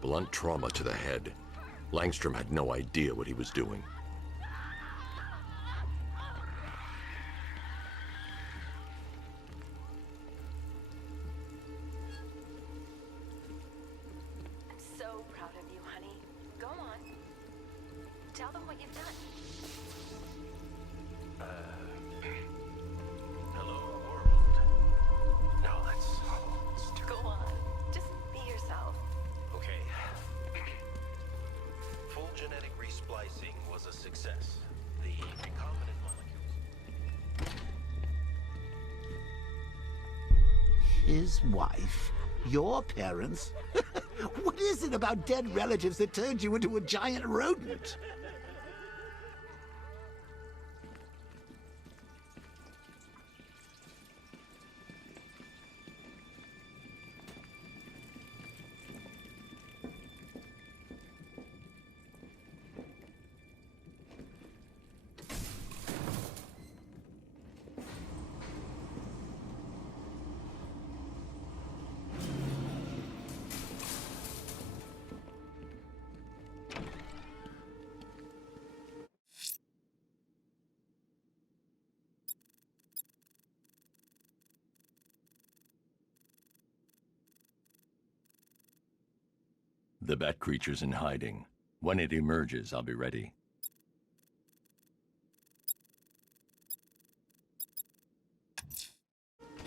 Blunt trauma to the head. Langstrom had no idea what he was doing. I'm so proud of you, honey. Go on. Tell them what you've done. Hello, world. No, that's stupid. Go on. Just be yourself. Okay. Full genetic resplicing was a success. The recombinant molecules. His wife? Your parents? What is it about dead relatives that turned you into a giant rodent? The bat creature's in hiding. When it emerges, I'll be ready.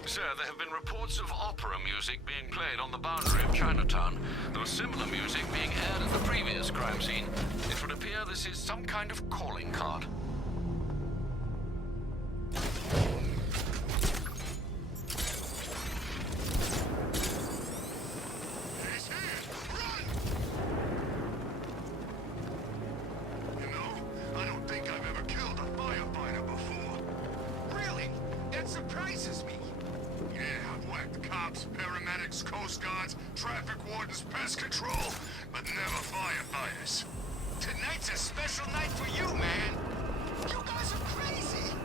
Sir, there have been reports of opera music being played on the boundary of Chinatown. There was similar music being aired at the previous crime scene. It would appear this is some kind of calling card. Paramedics, Coast Guards, traffic wardens, pest control, but never firefighters. Tonight's a special night for you, man. You guys are crazy.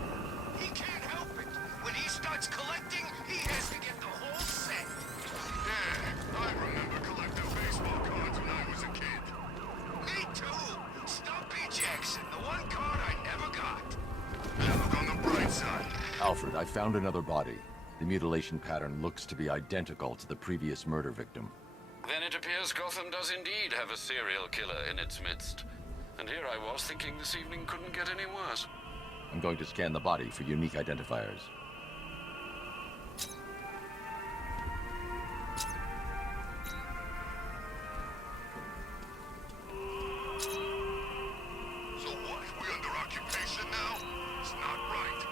He can't help it. When he starts collecting, he has to get the whole set. Yeah, I remember collecting baseball cards when I was a kid. Me too. Stumpy Jackson, the one card I never got. Now look on the bright side. Alfred, I found another body. The mutilation pattern looks to be identical to the previous murder victim. Then it appears Gotham does indeed have a serial killer in its midst. And here I was thinking this evening couldn't get any worse. I'm going to scan the body for unique identifiers. So what? We under occupation now? It's not right.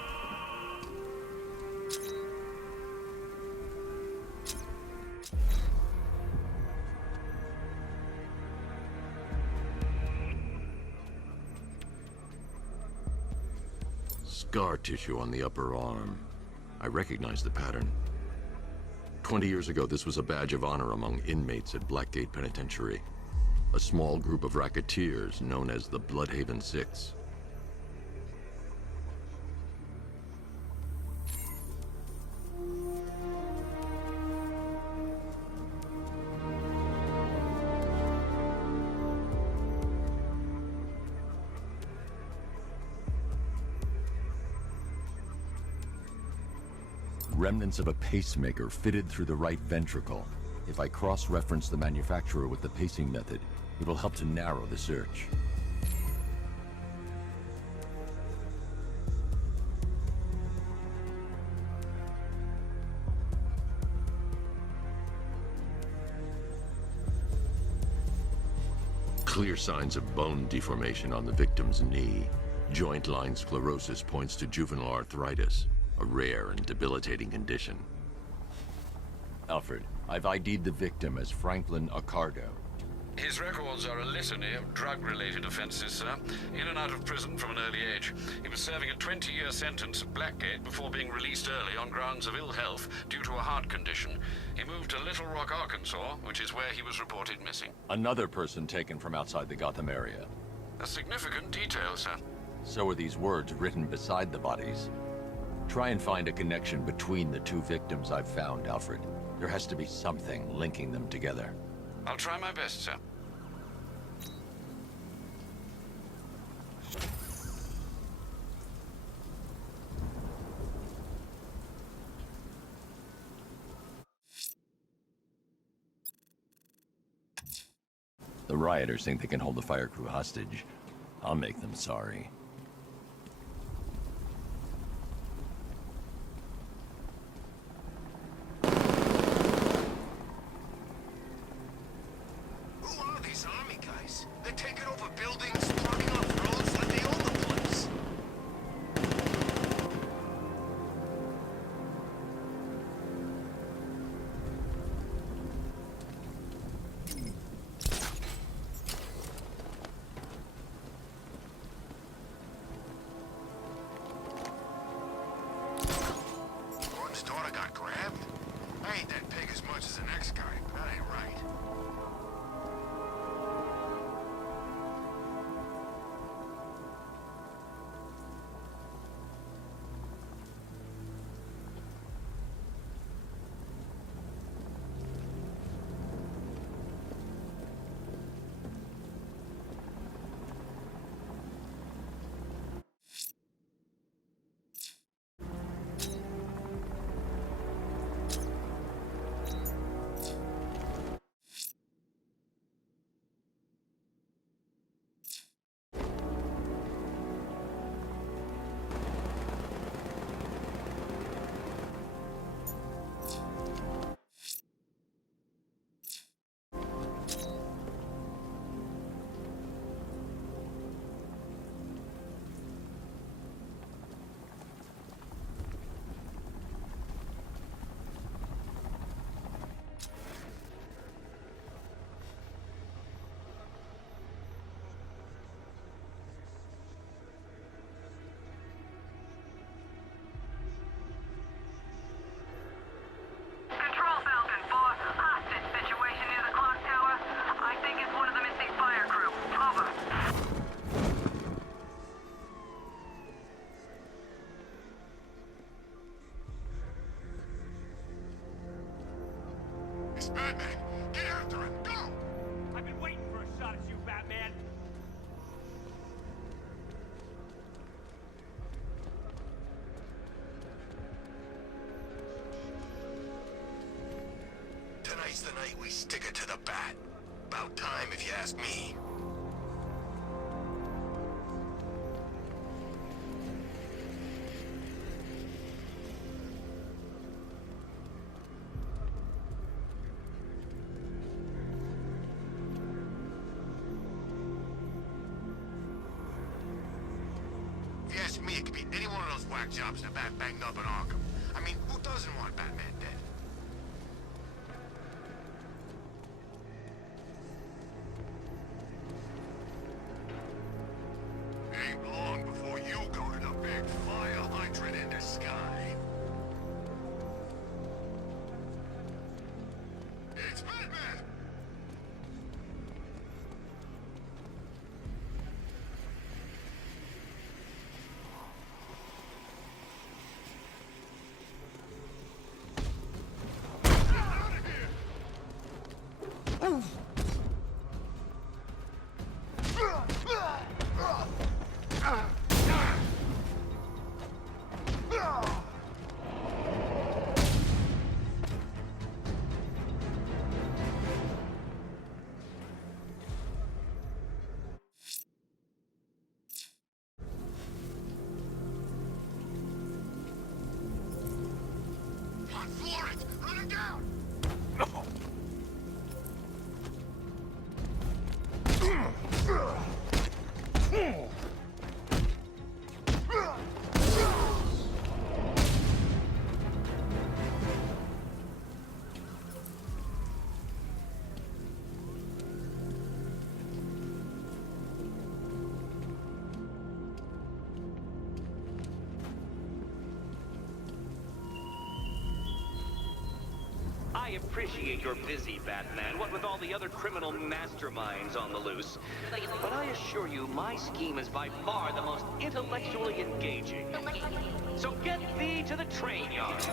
Scar tissue on the upper arm. I recognize the pattern. 20 years ago, this was a badge of honor among inmates at Blackgate Penitentiary. A small group of racketeers known as the Bloodhaven Six. Remnants of a pacemaker fitted through the right ventricle. If I cross-reference the manufacturer with the pacing method, it will help to narrow the search. Clear signs of bone deformation on the victim's knee. Joint line sclerosis points to juvenile arthritis, a rare and debilitating condition. Alfred, I've ID'd the victim as Franklin Accardo. His records are a litany of drug-related offenses, sir. In and out of prison from an early age. He was serving a 20-year sentence at Blackgate before being released early on grounds of ill health due to a heart condition. He moved to Little Rock, Arkansas, which is where he was reported missing. Another person taken from outside the Gotham area. A significant detail, sir. So are these words written beside the bodies. Try and find a connection between the two victims I've found, Alfred. There has to be something linking them together. I'll try my best, sir. The rioters think they can hold the fire crew hostage. I'll make them sorry. Who are these army guys? They're taking over buildings, blocking off roads like they own the place. Gordon's daughter got grabbed? I hate that pig as much as the next guy, but that ain't right. Control Falcon 4, hostage situation near the clock tower. I think it's one of the missing fire crew. Over. It's Batman. Get after him. Go! I've been waiting for a shot at you, Batman. Tonight's the night we stick it to the bat. About time, if you ask me. If you ask me, it could be any one of those whack jobs that Bat banged up in Arkham. I mean, who doesn't want Batman dead? Ain't long before you go to the big fire hydrant in the sky. It's Batman! Get out of here! On floor it! Run him down! I appreciate you're busy, Batman, what with all the other criminal masterminds on the loose. But I assure you, my scheme is by far the most intellectually engaging. So get thee to the train yard.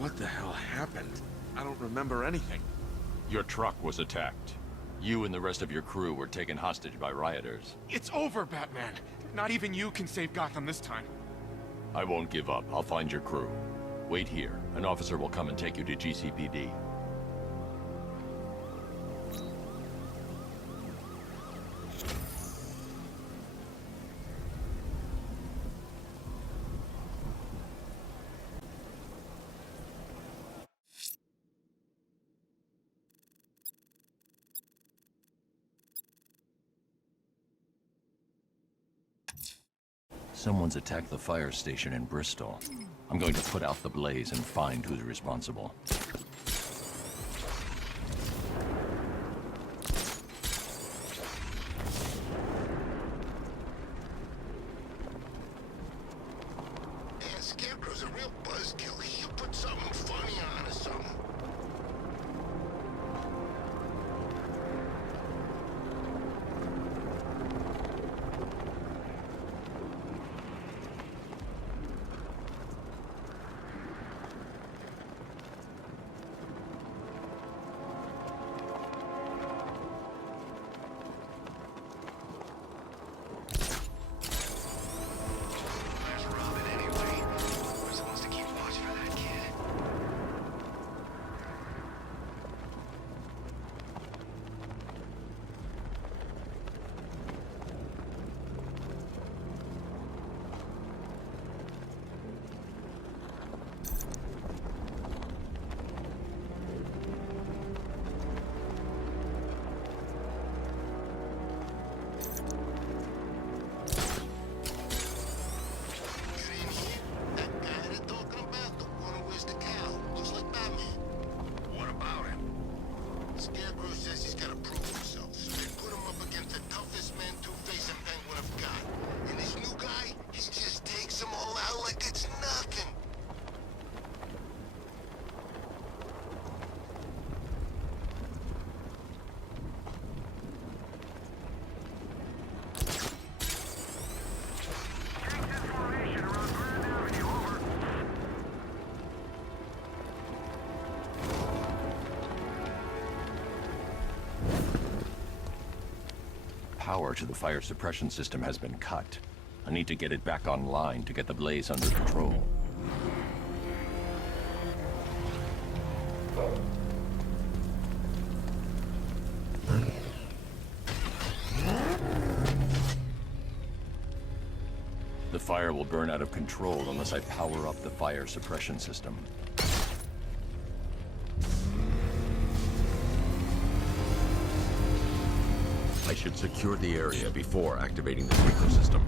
What the hell happened? I don't remember anything. Your truck was attacked. You and the rest of your crew were taken hostage by rioters. It's over, Batman. Not even you can save Gotham this time. I won't give up. I'll find your crew. Wait here. An officer will come and take you to GCPD. Someone's attacked the fire station in Bristol. I'm going to put out the blaze and find who's responsible. Man, Scarecrow's a real buzzkill. He'll put something funny on or something. Scarecrow says he's gotta prove himself, so they put him up against the toughest man Two-Face and Penguin have got. And this new guy, he just takes them all out like it's nothing. Power to the fire suppression system has been cut. I need to get it back online to get the blaze under control. The fire will burn out of control unless I power up the fire suppression system. I should secure the area before activating the sprinkler system.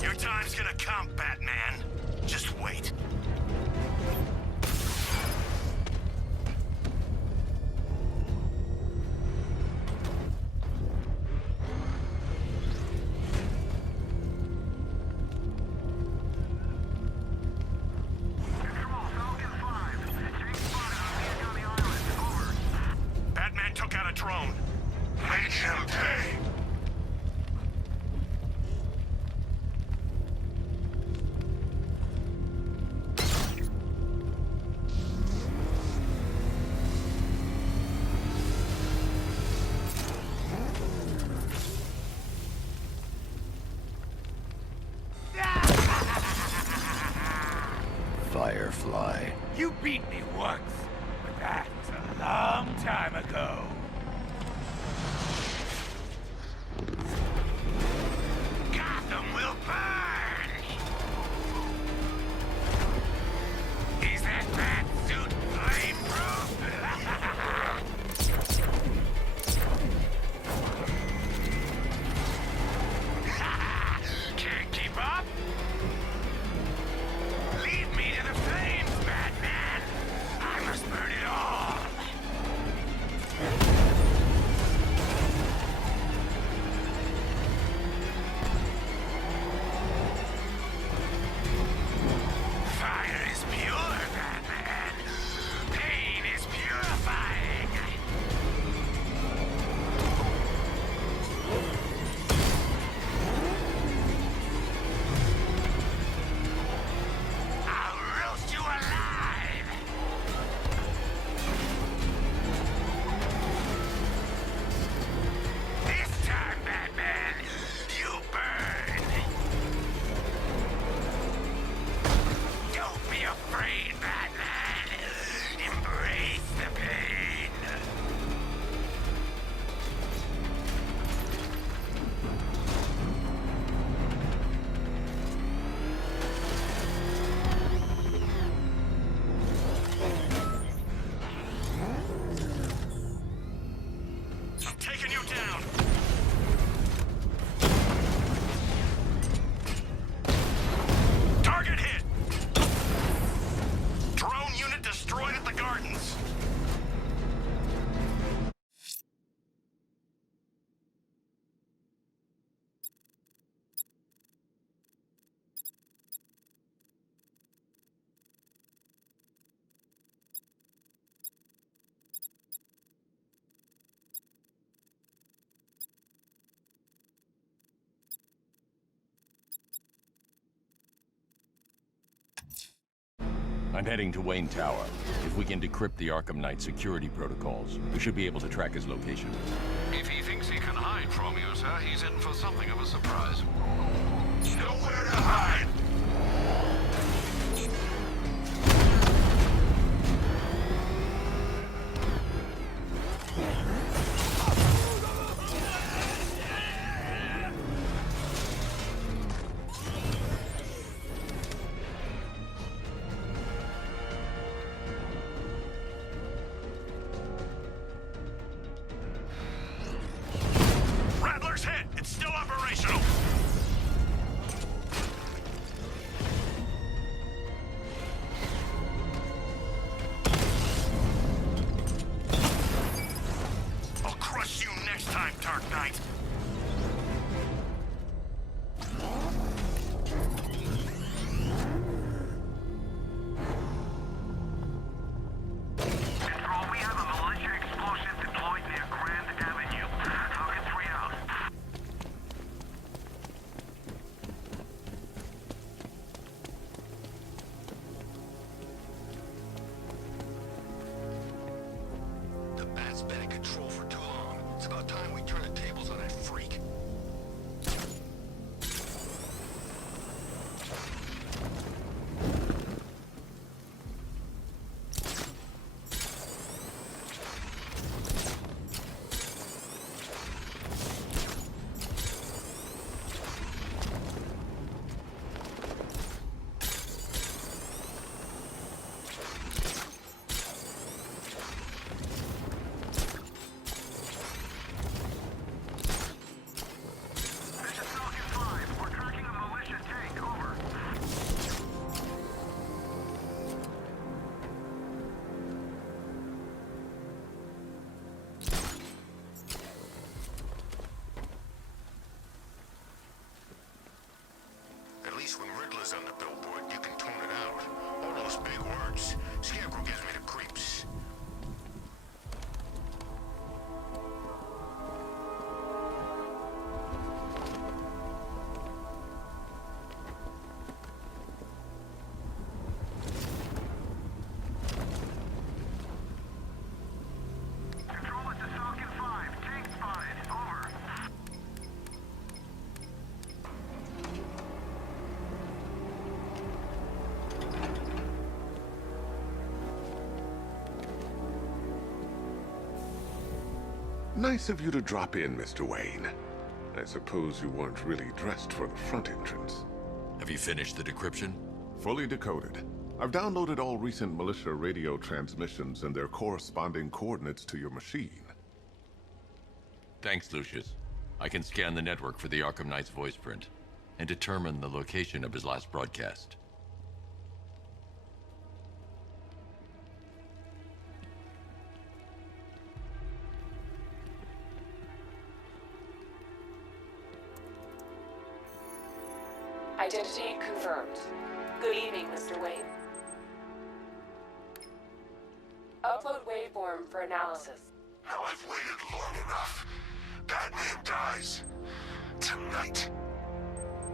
Your time's gonna come, Batman. Just wait. Took out a drone. Make him pay. Firefly. You beat me once, but that's a long time ago. Gotham will burn! Is that bat suit flame-proof? Can't keep up? Lead me to the flames, Batman! I must I'm heading to Wayne Tower. If we can decrypt the Arkham Knight security protocols, we should be able to track his location. If he thinks he can hide from you, sir, he's in for something of a surprise. Nowhere to hide! Rattler's hit! It's still operational! I'll crush you next time, Dark Knight! Control, we have a militia explosive deployed near Grand Avenue. Falcon 3 out. The bat's been in control for too long. It's about time we turn the tables on that freak. This is Falcon 5. We're tracking a militia tank. Over. At least when Riddler's on the billboard, you can tune it out. All those big words. Scarecrow gives me the creeps. Control, this is Falcon 5. Tank spotted. Over. Nice of you to drop in, Mr. Wayne. I suppose you weren't really dressed for the front entrance. Have you finished the decryption? Fully decoded. I've downloaded all recent militia radio transmissions and their corresponding coordinates to your machine. Thanks, Lucius. I can scan the network for the Arkham Knight's voice print and determine the location of his last broadcast. Identity confirmed. Good evening, Mr. Wayne. Upload waveform for analysis. Now I've waited long enough. Batman dies. Tonight.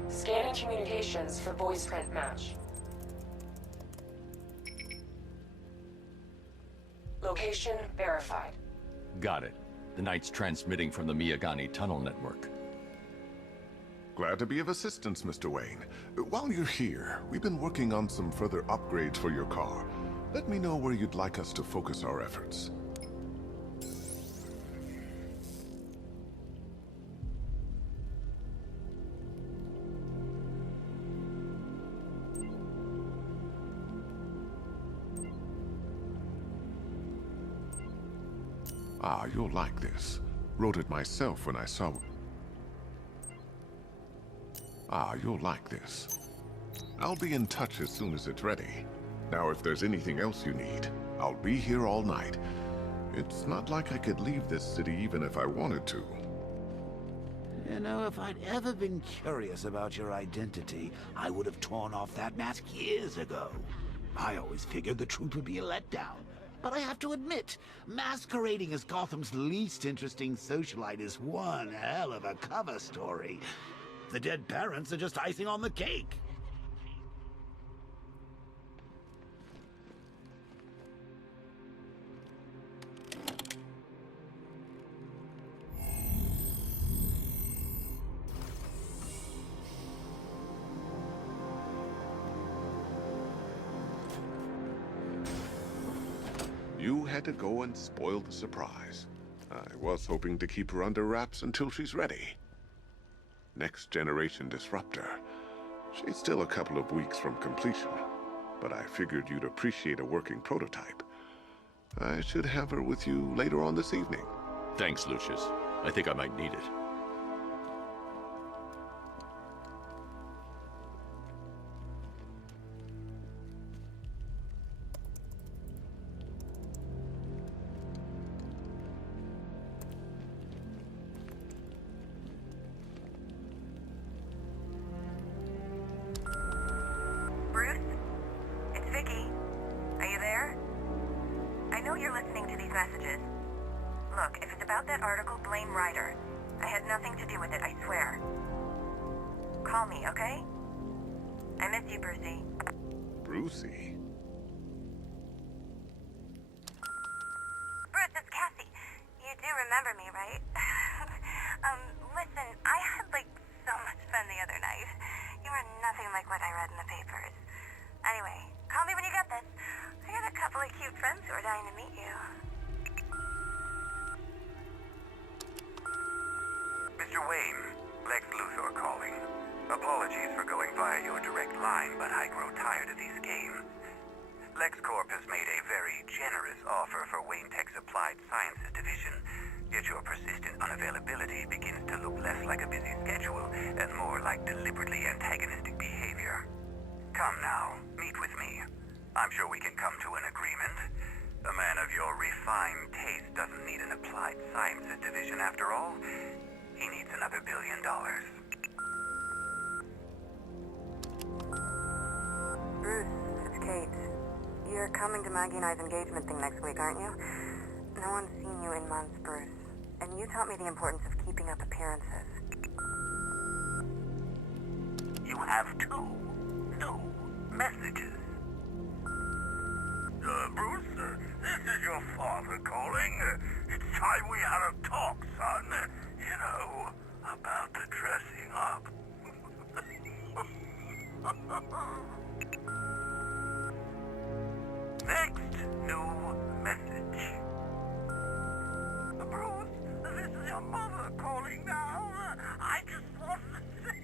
Scanning communications for voice print match. Location verified. Got it. The Knight's transmitting from the Miyagani tunnel network. Glad to be of assistance, Mr. Wayne. While you're here, we've been working on some further upgrades for your car. Let me know where you'd like us to focus our efforts. Ah, you'll like this. Wrote it myself when I saw... Ah, you'll like this. I'll be in touch as soon as it's ready. Now, if there's anything else you need, I'll be here all night. It's not like I could leave this city even if I wanted to. You know, if I'd ever been curious about your identity, I would have torn off that mask years ago. I always figured the truth would be a letdown. But I have to admit, masquerading as Gotham's least interesting socialite is one hell of a cover story. The dead parents are just icing on the cake. had to go and spoil the surprise. I was hoping to keep her under wraps until she's ready. Next generation disruptor. She's still a couple of weeks from completion, but I figured you'd appreciate a working prototype. I should have her with you later on this evening. Thanks, Lucius. I think I might need it. Bruce? It's Vicky. Are you there? I know you're listening to these messages. Look, if it's about that article, blame Ryder. I had nothing to do with it, I swear. Call me, okay? I miss you, Brucey. Brucey? Bruce, it's Cassie. You do remember me, right? Listen, I had, so much fun the other night. You were nothing like what I read in the papers. Anyway, call me when you get this. I got a couple of cute friends who are dying to meet you. Mr. Wayne, Lex Luthor calling. Apologies for going via your direct line, but I grow tired of these games. LexCorp has made a very generous offer for Wayne Tech's Applied Sciences division, yet your persistent unavailability begins to look less like a busy schedule and more like deliberately antagonistic behavior. Come now, meet with me. I'm sure we can come to an agreement. A man of your refined taste doesn't need an Applied Sciences division after all. He needs another $1 billion. Bruce, it's Kate. You're coming to Maggie and I's engagement thing next week, aren't you? No one's seen you in months, Bruce. And you taught me the importance of keeping up appearances. You have two new messages. Bruce, this is your father calling. It's time we had a talk, son. You know, about the dressing up. Next new message. Bruce, this is your mother calling now. I just want to say...